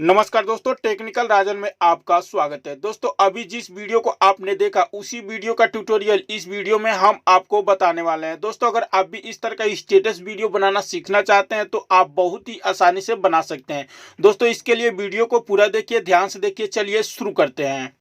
नमस्कार दोस्तों, टेक्निकल राजन में आपका स्वागत है। दोस्तों अभी जिस वीडियो को आपने देखा उसी वीडियो का ट्यूटोरियल इस वीडियो में हम आपको बताने वाले हैं। दोस्तों अगर आप भी इस तरह का स्टेटस वीडियो बनाना सीखना चाहते हैं तो आप बहुत ही आसानी से बना सकते हैं। दोस्तों इसके लिए वीडियो को पूरा देखिए, ध्यान से देखिए। चलिए शुरू करते हैं।